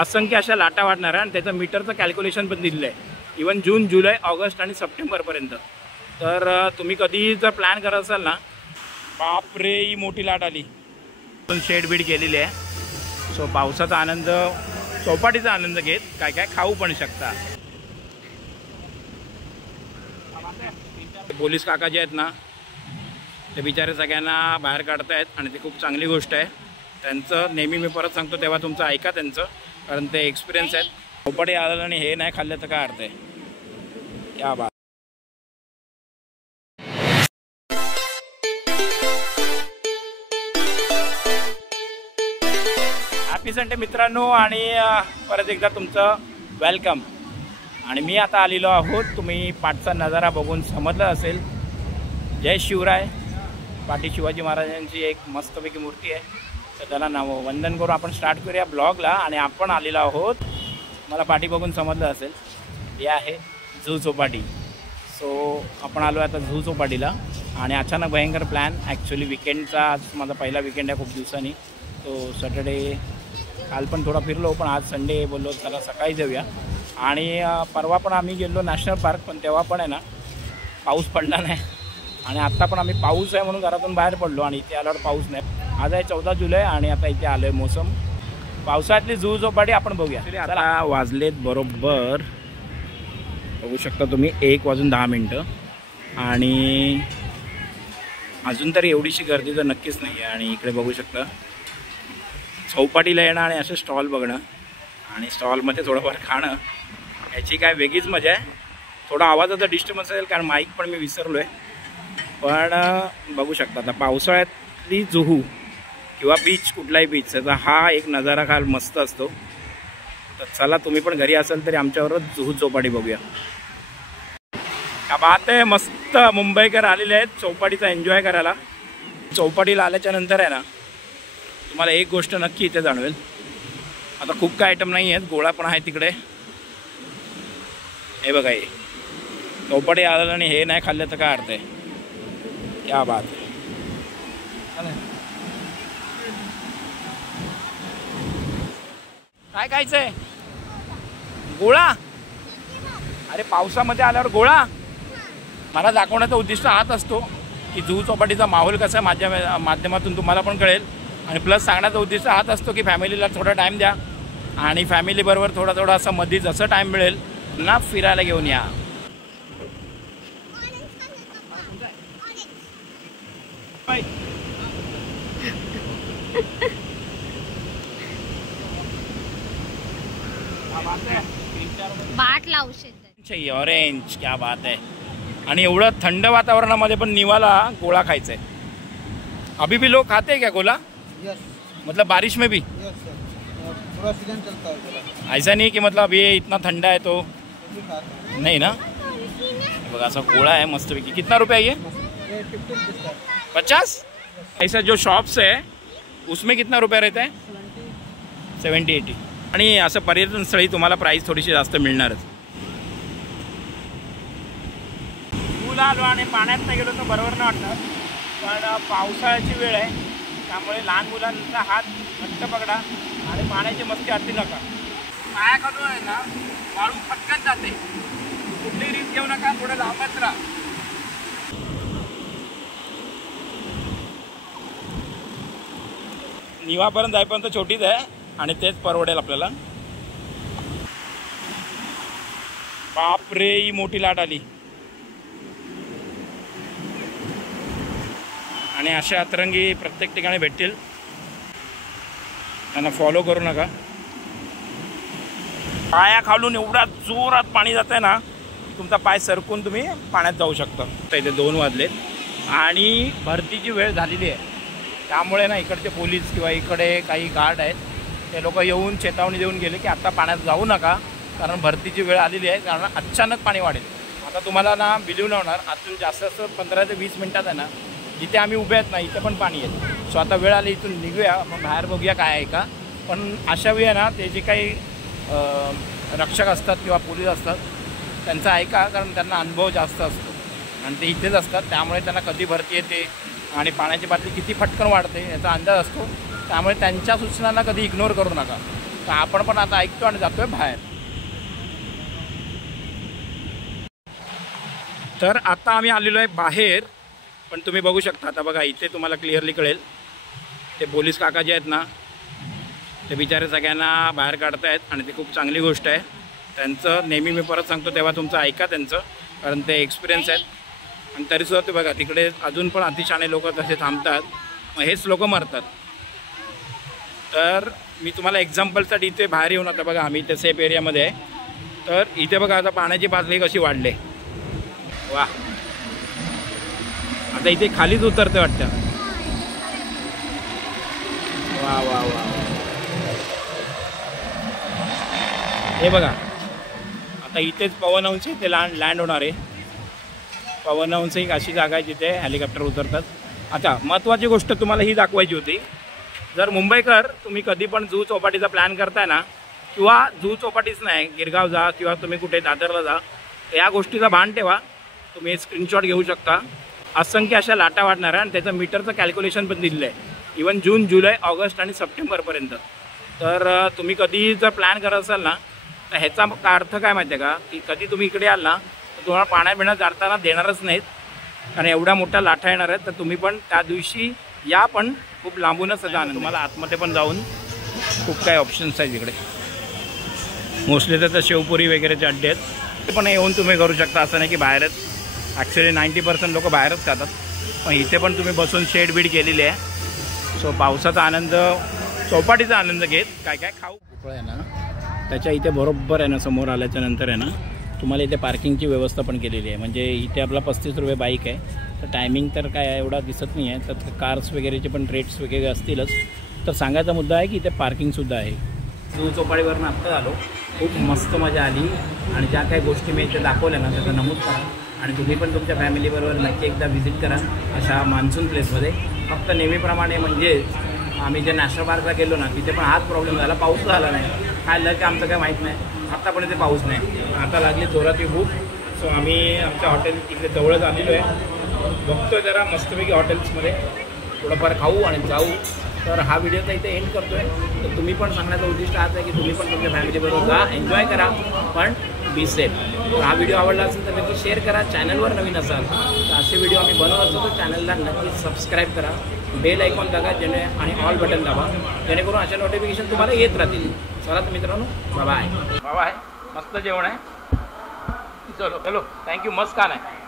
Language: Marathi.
असंख्य अशा लाटा वाढणार आहे आणि त्याचं मीटरचं कॅल्क्युलेशन पण दिलेलं आहे इवन जून, जुलै, ऑगस्ट आणि सप्टेंबरपर्यंत. तर तुम्ही कधीही जर प्लॅन करत असाल ना, बापरे ही मोठी लाट आली. पण शेड बीड केलेली आहे. सो पावसाचा आनंद, चौपाटीचा आनंद घेत काय काय खाऊ पण शकता. पोलीस काका जे आहेत ना, ते बिचारे सगळ्यांना बाहेर काढतायत आणि ती खूप चांगली गोष्ट आहे. त्यांचं नेहमी मी परत सांगतो तेव्हा तुमचं ऐका त्यांचं, कारण ते एक्सपिरियन्स आहेत. चौपाटी आलं आणि हे नाही खाल्लं तर काय अर्थ आहे. क्या बात. हॅपी संडे मित्रांनो, आणि परत एकदा तुमचं वेलकम. आणि मी आता आलेलो आहोत, तुम्ही पाठचा नजारा बघून समजलं असेल. जय शिवराय. पाठी शिवाजी महाराजांची एक मस्तपैकी मूर्ती आहे, तर त्याला वंदन करून आपण स्टार्ट करूया ब्लॉगला. आणि आपण आलेलो आहोत, मला पाठी बघून समजलं असेल, हे आहे झू चौपाटी. सो आपण आलो आता झू चौपाटीला. आणि अचानक भयंकर प्लॅन. ॲक्च्युली विकेंडचा आज माझा पहिला विकेंड आहे खूप दिवसांनी. तो सॅटर्डे काल पण थोडा फिरलो, पण आज संडे बोललो त्याला सकाळी जाऊया. आणि परवा पण आम्ही गेलो नॅशनल पार्क, पण तेव्हा पण आहे ना पाऊस पडला नाही. आणि आत्ता पण आम्ही पाऊस आहे म्हणून घरातून बाहेर पडलो आणि इथे आल्यावर पाऊस नाही. आज आहे 14 जुलै आणि आता इथे आलो आहे. मोसम पावसाळ्यातली झू चौपाटी आपण बघूया. आता वाजलेत बरोबर, बघू शकता तुम्ही 1:10. आणि अजून तरी एवढीशी गर्दी तर नक्कीच नाही आहे. आणि इकडे बघू शकता चौपाटीला येणं आणि असे स्टॉल बघणं आणि स्टॉलमध्ये थोडंफार खाणं, याची काय वेगळीच मजा आहे. थोडा आवाजाचा डिस्टर्बन्स असेल कारण माईक पण मी विसरलो आहे. पण बघू शकता आता पावसाळ्यातली जुहू किंवा बीच, कुठलाही बीच, त्याचा हा एक नजारा फार मस्त असतो. तर चला तुम्ही पण घरी असाल तरी आमच्याबरोबर जुहू चौपाटी बघूया. क्या बात आहे. मस्त मुंबईकर आलेले आहेत चौपाटीचा एन्जॉय करायला. चौपाटीला आल्याच्या नंतर आहे ना तुम्हाला एक गोष्ट नक्की इथे जाणवेल. आता खूप काय आयटम नाही आहेत, गोळा पण आहे तिकडे. हे बघा, हे चौपाटी आलं आणि हे नाही खाल्लं तर काय अर्थ आहे. क्या बात आहे. काय खायचंय? गोळा. अरे पावसामध्ये आल्यावर गोळा. मला दाखवण्याचा उद्दिष्ट हाच असतो की जुहू चौपाटीचा माहोल कसा आहे माझ्या माध्यमातून तुम्हाला पण कळेल. आणि प्लस सांगण्याचा उद्दिष्ट हाच असतो की फॅमिलीला थोडा टाईम द्या आणि फॅमिलीबरोबर थोडा असं मध्ये जसं टाईम मिळेल ना फिरायला घेऊन या. बाट लावशे ऑरेंज. क्या बात आहे. आणि एवढं थंड वातावरणामध्ये पण निवाला गोळा खायचा है. अभी भी लोग खाते हैं क्या गोला? यस. मतलब बारिश में भी? यस सर, पूरा सीजन चलता है गोला. ऐसा नहीं कि मतलब ये इतना ठंडा है तो नहीं ना. बघा असा गोळा आहे मस्तपैकी. कितना रुपया ये? 50. ऐसा जो शॉप्स है उसमें कितना रुपया रहता है? 70-80. आणि असं पर्यटन स्थळी तुम्हाला प्राईस थोडीशी जास्त मिळणारच. पूला आलो आणि पाण्यात नाही गेलो तर बरोबर नाही वाटणार. पण पावसाळ्याची वेळ आहे त्यामुळे लहान मुलांचा हात घट्ट पकडा आणि पाण्याची मस्ती आरती नका. पायाखालून आहे ना वाळू पटकन जाते. कुठली रिस्क घेऊ नका, थोडं लांबच राहा. निवापर्यंत जाईपर्यंत छोटीच आहे आणि तेच परवडेल आपल्याला. बापरे ही मोठी लाट आली. आणि अशा अतरंगी प्रत्येक ठिकाणी भेटतील, त्यांना फॉलो करू नका. पाया खालून एवढा जोरात पाणी जात आहे ना, तुमचा पाय सरकून तुम्ही पाण्यात जाऊ शकता. तर इथे 2 वाजलेत आणि भरतीची वेळ झालेली आहे. त्यामुळे ना इकडचे पोलीस किंवा इकडे काही गार्ड आहेत ते लोक येऊन चेतावणी देऊन गेले की आता पाण्यात जाऊ नका, कारण भरतीची वेळ आलेली आहे. कारण अचानक पाणी वाढेल. आता तुम्हाला ना बिलीव नाही होणार, अजून जास्त 15 ते 20 मिनटात आहे ना जिथे आम्ही उभे आहेत ना इथे पण पाणी आहे. सो आता वेळ आली इथून निघूया, आपण बाहेर बघूया काय आहे का. पण अशा वेळी आहे ना ते जे काही रक्षक असतात किंवा पोलीस असतात त्यांचं ऐका, कारण त्यांना अनुभव जास्त असतो आणि ते इथेच असतात. त्यामुळे त्यांना कधी भरती येते आणि पाण्याची बाटली किती फटकन वाढते याचा अंदाज असतो. त्यामुळे त्यांच्या सूचनांना कधी इग्नोर करू नका. तर आपण पण आता ऐकतो आणि जातोय बाहेर. तर आता आम्ही आलेलो आहे बाहेर. पण तुम्ही बघू शकता आता बघा इथे तुम्हाला क्लिअरली कळेल ते पोलीस काका जे आहेत ना ते बिचारे सगळ्यांना बाहेर काढतायत आणि ती खूप चांगली गोष्ट आहे. त्यांचं नेहमी मी परत सांगतो तेव्हा तुमचं ऐका त्यांचं, कारण ते एक्सपिरियन्स आहेत. आणि तरीसुद्धा ते बघा तिकडे अजून पण अतिशहाणे लोक तसे थांबतात, मग हेच लोक मरतात. तर मी तुम्हाला एक्झाम्पलसाठी इथे बाहेर येऊन आता बघा आम्ही इथे सेफ एरियामध्ये आहे. तर इथे बघा आता पाण्याची पातळी कशी वाढले. वा, आता इथे खालीच उतरते वाटतं. वा वा वा, हे बघा आता इथेच पवन हंस इथे लँड होणार आहे. पवन हंस एक अशी जागा आहे जिथे हेलिकॉप्टर उतरतात. आता महत्त्वाची गोष्ट तुम्हाला ही दाखवायची होती. जर मुंबईकर तुम्ही कधी पण जुहू चौपाटीचा प्लॅन करताय ना, किंवा जुहू चौपाटीच नाही गिरगाव जा किंवा तुम्ही कुठे दादरला जा, या गोष्टीचा भान ठेवा. तुम्ही स्क्रीनशॉट घेऊ शकता. असंख्य अशा लाटा वाढणार आहे आणि त्याचं मीटरचं कॅल्क्युलेशन पण दिलेलं आहे, इवन जून, जुलै, ऑगस्ट आणि सप्टेंबरपर्यंत. तर तुम्ही कधी जर प्लॅन करत असाल ना, तर ह्याचा अर्थ काय माहिती आहे का, की कधी तुम्ही इकडे आल ना तर तुम्हाला पाण्या बिण्यात जाताना देणारच नाहीत, कारण एवढ्या मोठ्या लाटा येणार आहेत. तर तुम्ही पण त्या दिवशी या, पण खूप लांबूनच जाणं. तुम्हाला आतमध्ये पण जाऊन खूप काही ऑप्शन्स आहेत इकडे. मोस्टली तर शेवपुरी वगैरेचे अड्डे आहेत, ते पण येऊन तुम्ही करू शकता. असं नाही की बाहेरच, ॲक्च्युली 90% लोक बाहेरच खातात, पण इथे पण तुम्ही बसून शेड बीड केलेली आहे. सो पावसाचा आनंद, चौपाटीचा आनंद घेत काय काय खाऊ. आहे ना त्याच्या इथे बरोबर आहे ना, समोर आल्याच्या नंतर आहे ना तुम्हाला इथे पार्किंगची व्यवस्था पण केलेली आहे. म्हणजे इथे आपला 35 रुपये बाईक आहे. तर टायमिंग तर काय एवढा दिसत नाही आहे. तर कार्स वगैरेचे पण रेट्स वगैरे असतीलच. तर सांगायचा मुद्दा आहे की इथे पार्किंगसुद्धा आहे. जुहू चौपाटीवरनं आत्ता आलो, खूप मस्त मजा आली. आणि ज्या काही गोष्टी मी इथे दाखवल्या ना त्याचा नमूद करा. आणि तुम्ही पण तुमच्या फॅमिलीबरोबर नक्की एकदा व्हिजिट करा अशा मान्सून प्लेसमध्ये. फक्त नेहमीप्रमाणे म्हणजे आम्ही जे नॅशनल पार्कला गेलो ना तिथे पण हाच प्रॉब्लेम झाला, पाऊस झाला नाही. काय झालं की आमचं काय माहीत नाही. आत्ता पण इथे पाऊस नाही. आता लागली जोराची भूक. सो आम्ही आमच्या हॉटेल इकडे जवळच आलेलो आहे. बघतोय जरा मस्तपैकी हॉटेल्समध्ये थोडंफार खाऊ आणि जाऊ. तर हा व्हिडिओ तर इथे एंड करतो आहे. तर तुम्ही पण सांगण्याचं उद्दिष्ट हाच आहे की तुम्ही पण तुमच्या फॅमिलीबरोबर जा, एन्जॉय करा, पण बी सेफ. तर हा व्हिडिओ आवडला असेल तर नक्की शेअर करा. चॅनलवर नवीन असाल तर असे व्हिडिओ आम्ही बनवत असतो तर चॅनलला नक्की सबस्क्राईब करा, बेल आयकॉन दाबा आणि ऑल बटन दाबा, जेणेकरून अशा नोटिफिकेशन तुम्हाला येत राहतील. चला तर मित्रांनो, बाय बाय. मस्त जेवण आहे. चलो चलो, थँक्यू. मस्त खाणं आहे.